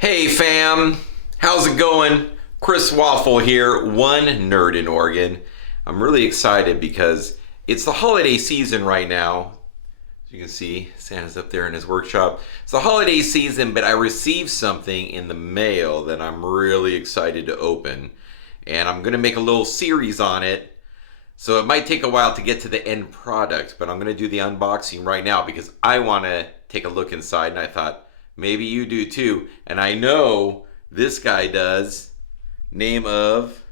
Hey fam, how's it going? Chris Waffle here, one nerd in Oregon. I'm really excited because it's the holiday season right now. As you can see, Santa's up there in his workshop. It's the holiday season, but I received something in the mail that I'm really excited to open. And I'm gonna make a little series on it. So it might take a while to get to the end product, but I'm gonna do the unboxing right now because I wanna take a look inside, and I thought, maybe you do too. And I know this guy does. Name of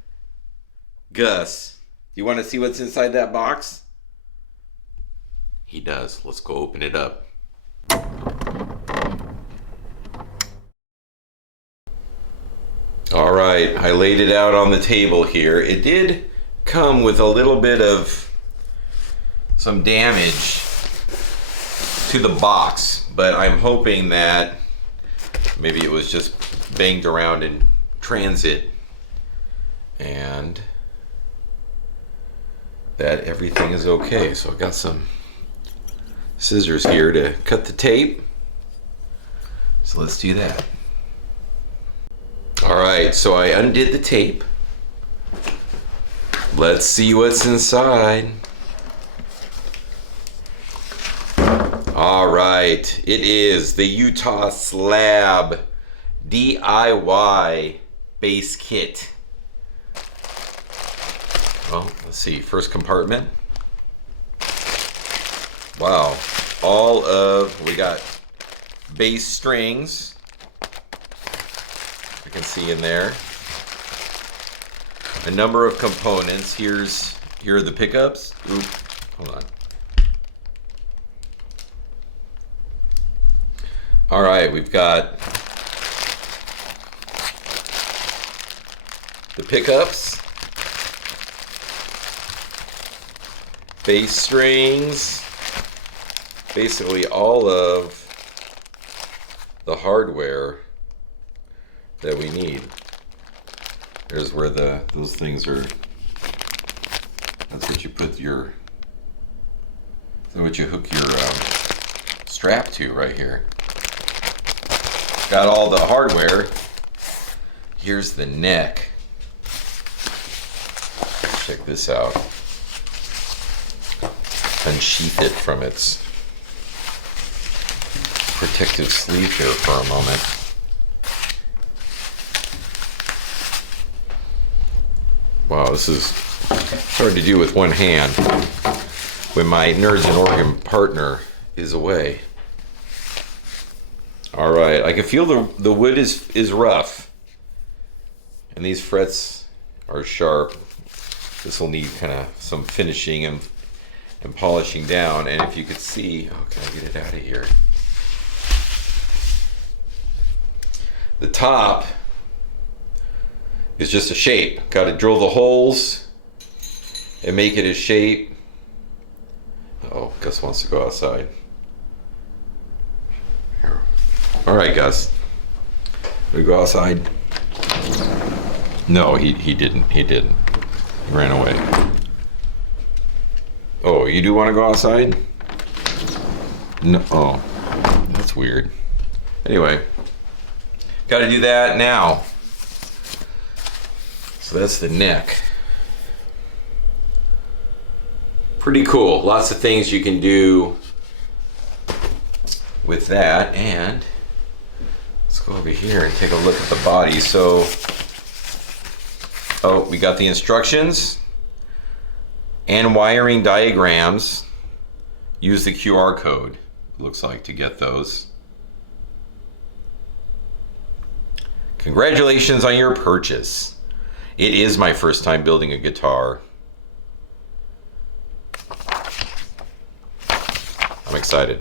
Gus. Do you want to see what's inside that box? He does. Let's go open it up. All right, I laid it out on the table here. It did come with a little bit of some damage to the box, but I'm hoping that maybe it was just banged around in transit and that everything is okay. So I got some scissors here to cut the tape. So let's do that. All right, so I undid the tape. Let's see what's inside. All right, it is the Utah Slab DIY base kit. Well, let's see, first compartment. Wow, we got bass strings. You can see in there. A number of components. Here are the pickups. Oop, hold on. All right, we've got the pickups, bass strings, basically all of the hardware that we need. There's where those things are. That's what you put your. That's what you hook your strap to right here. Got all the hardware. Here's the neck. Check this out. Unsheath it from its protective sleeve here for a moment. Wow, this is hard to do with one hand when my Nerds in Oregon partner is away. All right, I can feel the wood is rough, and these frets are sharp. This will need kind of some finishing and polishing down. And if you could see, oh, can I get it out of here? The top is just a shape. Got to drill the holes and make it a shape. Oh, Gus wants to go outside. Here. All right, Gus. We go outside. No, he didn't. He didn't. He ran away. Oh, you do want to go outside? No. Oh, that's weird. Anyway, got to do that now. So that's the neck. Pretty cool. Lots of things you can do with that. And let's go over here and take a look at the body. So, oh, we got the instructions and wiring diagrams. Use the QR code, looks like, to get those. Congratulations on your purchase. It is my first time building a guitar. I'm excited.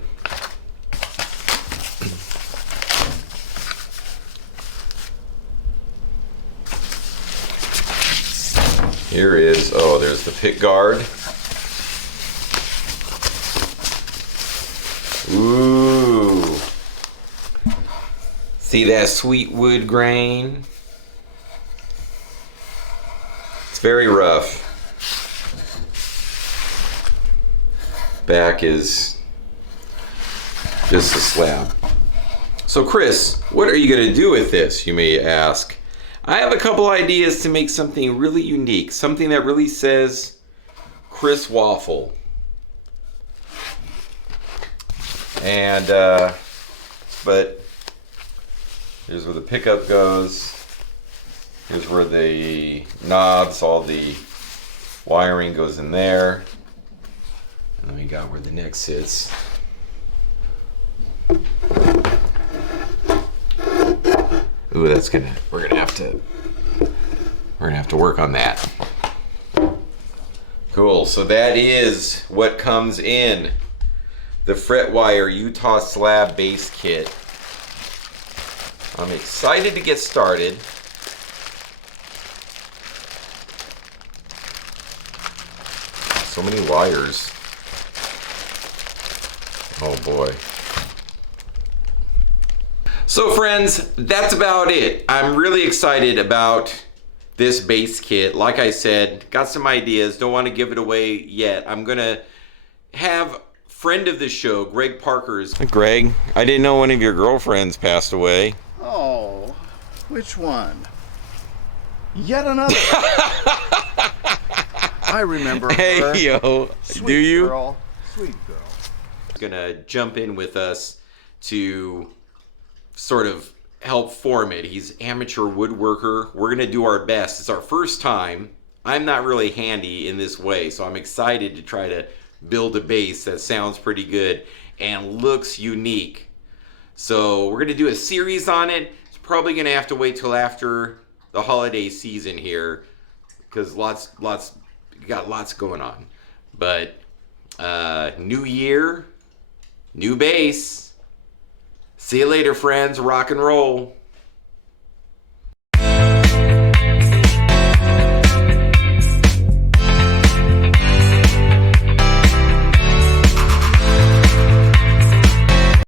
Here is, oh, there's the pick guard. Ooh. See that sweet wood grain? It's very rough. Back is just a slab. So So Chris, what are you going to do with this, you may ask? I have a couple ideas to make something really unique, something that really says Chris Waffle. And, but here's where the pickup goes. Here's where the knobs, all the wiring goes in there. And then we got where the neck sits. Ooh, that's gonna, we're gonna have to work on that. Cool, so that is what comes in the Fret Wire Utah Slab base kit. I'm excited to get started. So many wires. Oh boy. So friends, that's about it. I'm really excited about this base kit. Like I said, got some ideas. Don't want to give it away yet. I'm gonna have friend of the show, Greg Parker's. Greg, I didn't know one of your girlfriends passed away. Oh, which one? Yet another. I remember her. Hey, yo, Sweet do you? Girl. Sweet girl. Gonna jump in with us to sort of help form it. He's amateur woodworker. We're gonna do our best. It's our first time. I'm not really handy in this way, so I'm excited to try to build a base that sounds pretty good and looks unique. So we're gonna do a series on it. It's probably gonna have to wait till after the holiday season here, because got lots going on. But new year, new base. See you later, friends. Rock and roll.